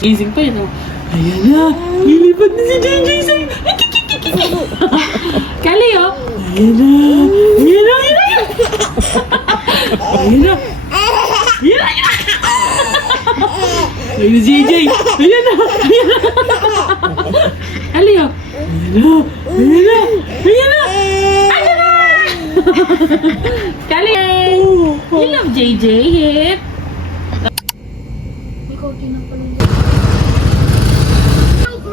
Gising pa yun, oh. Ayan na. Lilipad na si JJ sa'yo. Kali, oh. Ayan na. Ayan na. Ayan na. Ayan na. Ayan na. Ayan na, JJ. Ayan na. Ayan na. Kali, oh. Ayan na. Ayan na. Ayan na. Ayan na. Kali. You love JJ, hip. Ikaw din ang pala.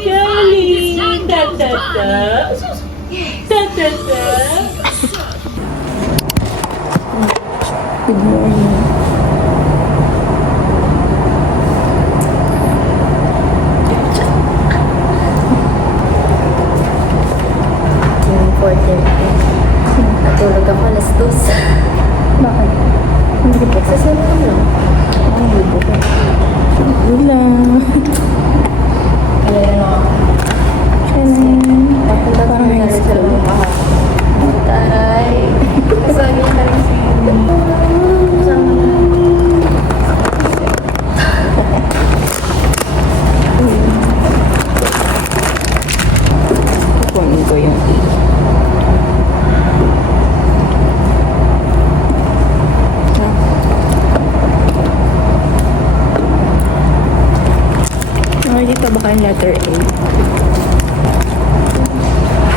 Kali. Ta-ta-ta. Ta-ta-ta. Good morning. Yung 4:30. Natulog ako alas 2. Bakit? Hindi po. Sa cellphone lang. Hindi po. Wala. Papunta kami na rin sa lumang taray. Kasama niya na rin si kukunin ko yung dito baka yung letter A.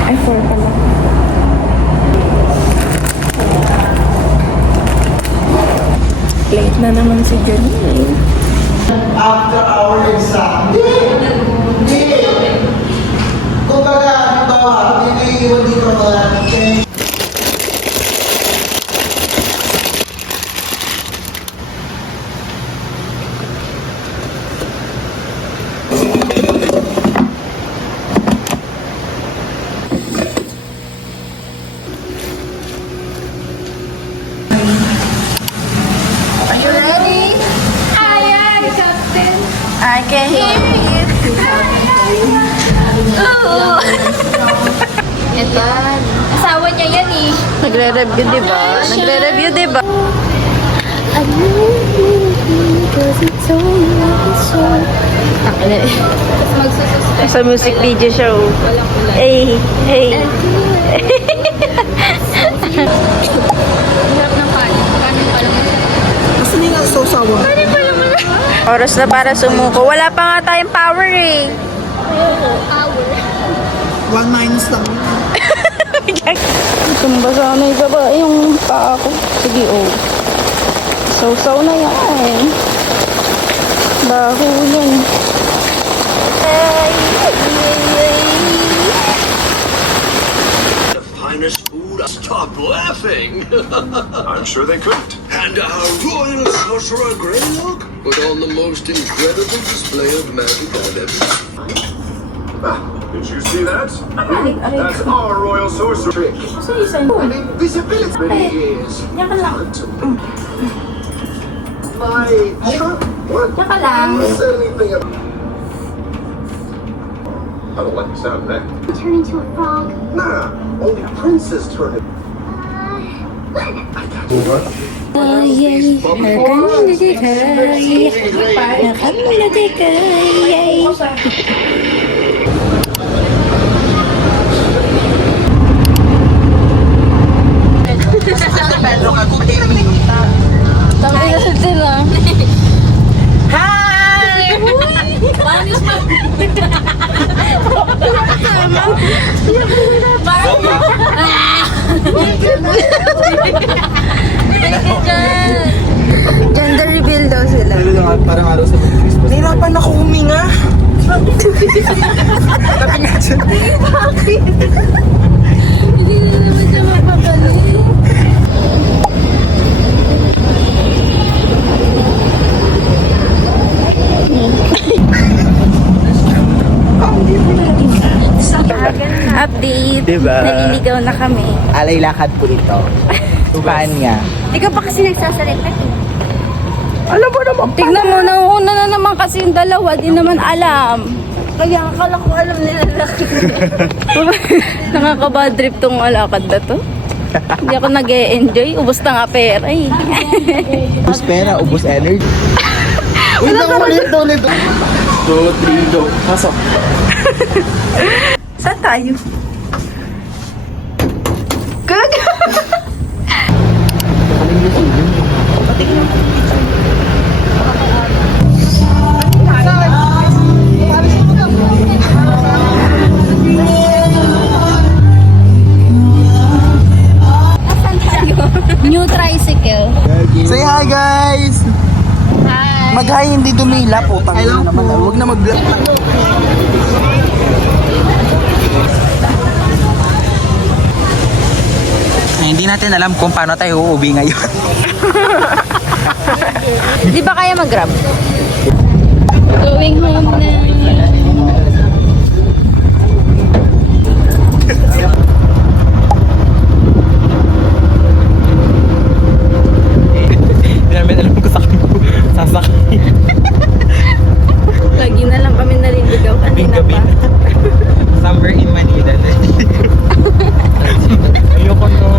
Ay, 4 pala. Late na naman si Janine. After our exam. Hindi. Kumbaga, halimbawa, naiiwan dito mga attention. I can hear you. Oo. Ito. Asawa niya yan eh. Nagre-review, diba? Nagre-review, diba? Magsususpect. Sa music video show. Hey, hey. Hirap ng kanin. Kanin pa lang. Kasi hindi nga sausawa. Oras na para sumuko. Wala pa nga tayong power eh. Hour. 1 minus lang. Sumba sana ibaba yung paa ko. Sige, oh. Sausaw na yan. Baho yan. Ay, ay, ay. The finest food. Stop laughing. I'm sure they couldn't. And our royal sorcerer Greylock put on the most incredible display of magic I've ever seen. Did you see that? That's our royal sorcerer trick. And invisibility is talent to me. My charm. What? Say anything about... I don't like the sound of that. Turn into a frog. Nah, only princes turn it. Gender reveal daw sila. Parang araw sa mga Christmas. Nahirapan ako huminga. Tapi nga dyan. Hindi na naman siya mapapali. Update. Diba? Naliligaw na kami. Alay lakad po ito. Paan niya? Ikaw pa kasi nagsasalita eh. Alam mo naman. Tignan mo, nauuna na naman kasi yung dalawa, di naman alam. Kaya akala ko alam nila laki. Nakaka-bad trip tong alakad na to. Hindi ako nag-e-enjoy. Ubus na nga pera eh. Ubus pera, ubus energy. Wait lang, ulit. 2, 3, go. Pasok. Saan tayo? Gag! Nasaan tayo? New tricycle. Say hi, guys! Hi. Mag-hi, hindi dumila po. Hello naman. Huwag na mag-vlog. Hindi natin alam kung paano tayo uuwi ngayon. Di ba kaya mag-grab? Going home na. Hindi namin alam kung saan ko sasakay. Lagi na lang kami naliligaw kanina pa. Somewhere in Manila. Ayoko no.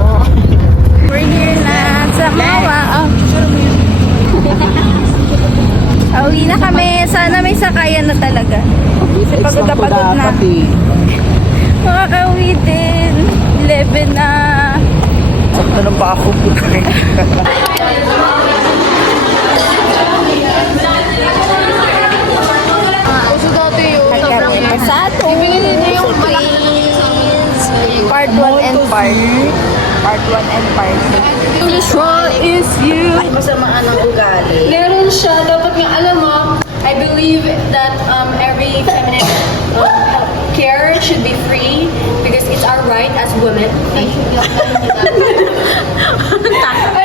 We're here na sa Mawa. Uwi na kami. Sana may sakayan na talaga. Kasi pagod na pagod na. Makakauwi din. 11 na. Sakto lang pa ako. Sa ato. Part 1 and Part 1 and Part 2. Is you. Masamaan ng ugali. Meron siya. Dapat nga alam mo, I believe that every feminine care should be free because it's our right as women. Ay,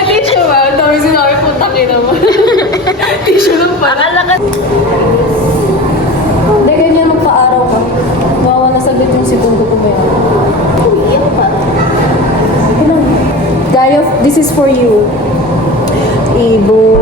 tissue ba? Ang dami sinabi po, takina mo. Tissue lang pala. Hindi, ganyan magpa-araw ka. Wawa na saglit yung segundo ko ba yan? Gaia, this is for you. Ibo.